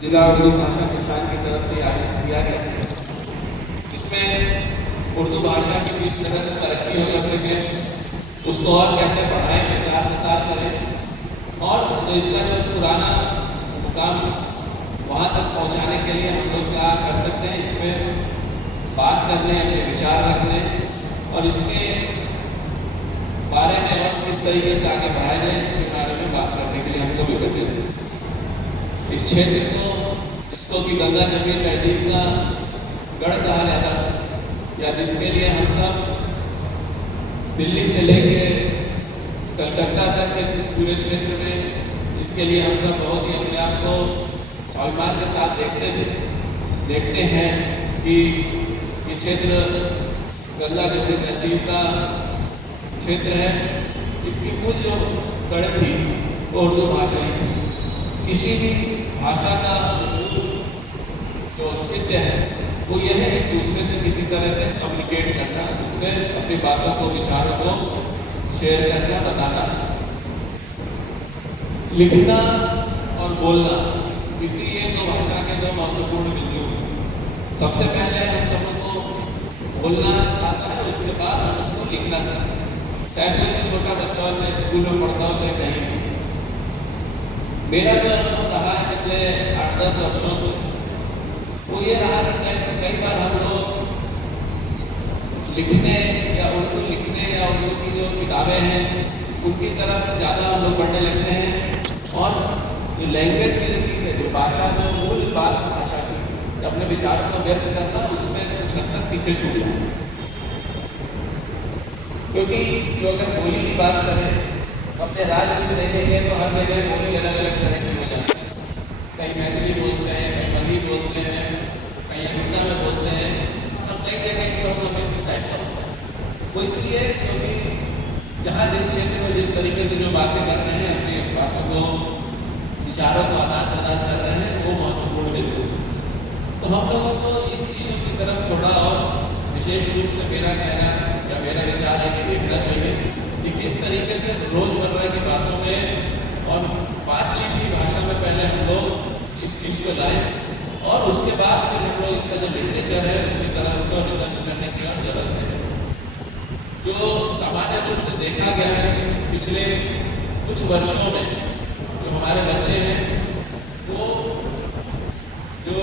जिला उर्दू भाषा प्रशासन की तरफ से आयोजित किया गया है, जिसमें उर्दू भाषा की किस तरह से तरक्की हो कर सके, उसको और कैसे बढ़ाएं, प्रचार प्रसार करें और जो इसका जो पुराना मुकाम था वहाँ तक पहुँचाने के लिए हम लोग क्या कर सकते हैं, इसमें बात करने, अपने विचार रखने और इसके बारे में और किस तरीके से आगे बढ़ाया जाए, इसके बारे में बात करने के लिए हम सब एकत्रित हैं। इस क्षेत्र को, इसको कि गंगा जमुनी तहजीब का गढ़ कहा जाता है, या जिसके लिए हम सब दिल्ली से लेके कलकत्ता तक के इस पूरे क्षेत्र में, इसके लिए हम सब बहुत ही अपने आप को स्वाभिमान के साथ देखते हैं कि ये क्षेत्र गंगा जमुनी तहजीब का क्षेत्र है। इसकी मूल जो कड़ थी वो उर्दू भाषा ही थी। किसी भी भाषा का जो औचित्य है वो यह है एक दूसरे से किसी तरह से कम्युनिकेट करना, उनसे अपनी बातों को, विचारों को शेयर करना, बताना। लिखना और बोलना किसी ये दो भाषा के दो महत्वपूर्ण बिंदु हैं। सबसे पहले हम सबको बोलना आता है, उसके बाद हम उसको लिखना सीखते हैं। चाहे कोई भी छोटा बच्चा हो, चाहे स्कूल में पढ़ता हो, चाहे कहीं भी। मेरा जो अनुभव रहा है पिछले 8-10 वर्षों से, वो ये रहा कि कई बार हम लोग लिखने या उर्दू लिखने या उर्दू की जो किताबें हैं उनकी तरफ ज़्यादा हम लोग पढ़ने लगते हैं और जो लैंग्वेज की जो चीज़ है, जो भाषा, जो मूल बात है भाषा की, अपने विचारों को व्यक्त करना, उसमें कुछ हद तक पीछे छूट जाए। क्योंकि जो अगर बोली की बात करें, अपने राज्य में देखेंगे तो हर जगह बोली अलग अलग तरह की हो जाती है। कहीं मैथिली बोलते हैं, कहीं मगही बोलते हैं, कहीं हिंदी में बोलते हैं और कई जगह इन सब का मिक्स टाइप का होता है। वो इसलिए क्योंकि जहाँ जिस क्षेत्र में जिस तरीके से जो बातें कर रहे हैं, अपनी बातों को, विचारों को आदान प्रदान कर रहे हैं, वो महत्वपूर्ण बिंदु है। तो हम लोगों को इन चीज़ों की तरफ थोड़ा और विशेष रूप से मेरा कहना या मेरा विचार है कि देखना चाहिए कि किस तरीके से रोजमर्रा की बातों में और बातचीत की भाषा में पहले हम लोग इस चीज़ को लाएं और उसके बाद फिर हम लोग इसका जो लिटरेचर है उसकी तरफ को रिसर्च करने की और जरूरत है। जो सामान्य रूप से देखा गया है कि पिछले कुछ वर्षों में जो हमारे बच्चे हैं वो जो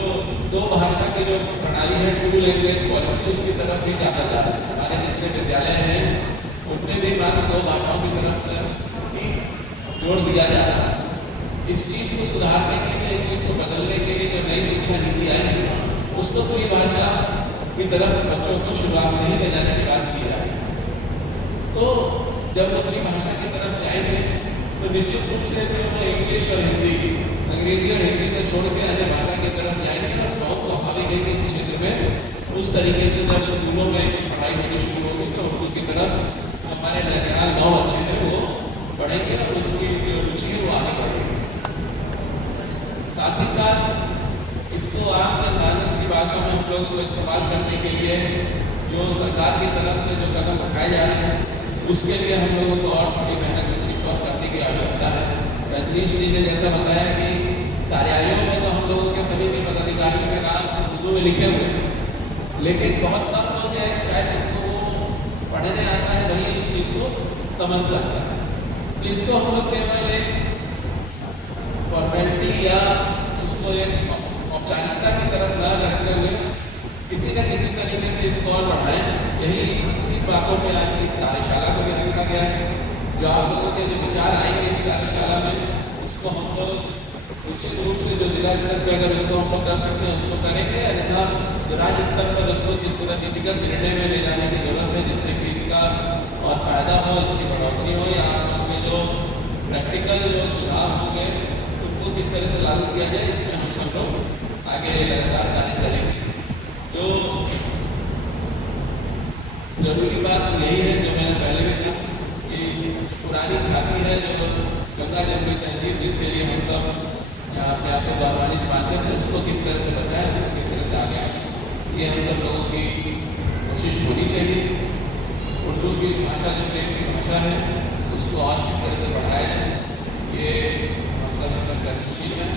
दो भाषा की जो प्रणाली है, टू लैंग्वेज पॉलिसी, उसकी तरफ भी ज़्यादा जा रहा है। हमारे जितने विद्यालय हैं उनमें भी मात्र दो भाषाओं की तरफ ही जोड़ दिया जा रहा है। इस चीज़ को सुधारने के लिए, इस चीज़ को बदलने के लिए जो नई शिक्षा नीति आई है उसको पूरी भाषा की तरफ बच्चों को शुरुआत से ही ले जाने की बात की जा रही है। तो जब वो अपनी भाषा की तरफ जाएंगे तो निश्चित रूप से वो इंग्लिश और हिंदी, अंग्रेजी और हिंदी को छोड़ के अन्य भाषा की तरफ जाएंगे और बहुत स्वाभाविक है कि इस क्षेत्र में उस तरीके से जब स्कूलों में पढ़ाई होनी शुरू होगी तो उर्दू की तरफ हमारे नौजवान 9 बच्चे हैं वो पढ़ेंगे और उसकी जो रुचि है वो आगे बढ़ेगी। साथ ही साथ इसको आपके मानस की भाषा में हम लोगों को इस्तेमाल करने के लिए जो सरकार की तरफ से जो कदम उठाए जा रहे हैं उसके लिए हम लोगों को और थोड़ी मेहनत और करने की आवश्यकता है। रजनीश जी ने जैसा बताया कि कार्यालयों में तो हम लोगों के सभी के पदाधिकारियों के नाम उर्दू में लिखे हुए हैं, लेकिन बहुत कम लोग हैं शायद इसको पढ़ने आता है, वही उस चीज़ को समझ सकता है। तो इसको हम लोग केवल एक फॉर्मेलिटी या उसको एक औपचारिकता की तरफ न रहते हुए किसी न किसी तरीके से इसको और बढ़ाएं। यही इसी बातों में आज की इस कार्यशाला को भी रखा गया है। जो आप लोगों के जो विचार आएंगे इस कार्यशाला में उसको हम लोग निश्चित रूप से जो जिला स्तर पर अगर उसको हम लोग कर सकते हैं उसको करेंगे, अन्यथा जो राज्य स्तर पर उसको किस तरह नीतिगत निर्णय में ले जाने की जरूरत है जिससे कि इसका और फायदा हो, इसकी बढ़ोतरी हो या आप लोगों के जो प्रैक्टिकल जो सुधार होंगे उनको किस तरह से लागू किया जाए, इसमें हम सब लोग आगे लगातार कार्य करेंगे। जो जरूरी बात यही है जो मैंने पहले भी कहा कि पुरानी ख्याति है जो गंगा जमुनी तहजीब जिसके लिए हम सब अपने आप को गौरवान्वित मानते हैं, उसको किस तरह से बचाएं, उसको किस तरह से आगे आए, ये हम सब लोगों की कोशिश होनी चाहिए। उर्दू की भाषा जो प्रेम की भाषा है उसको और किस तरह से बढ़ाया जाए, ये हम सब इस पर प्रयत्नशील हैं।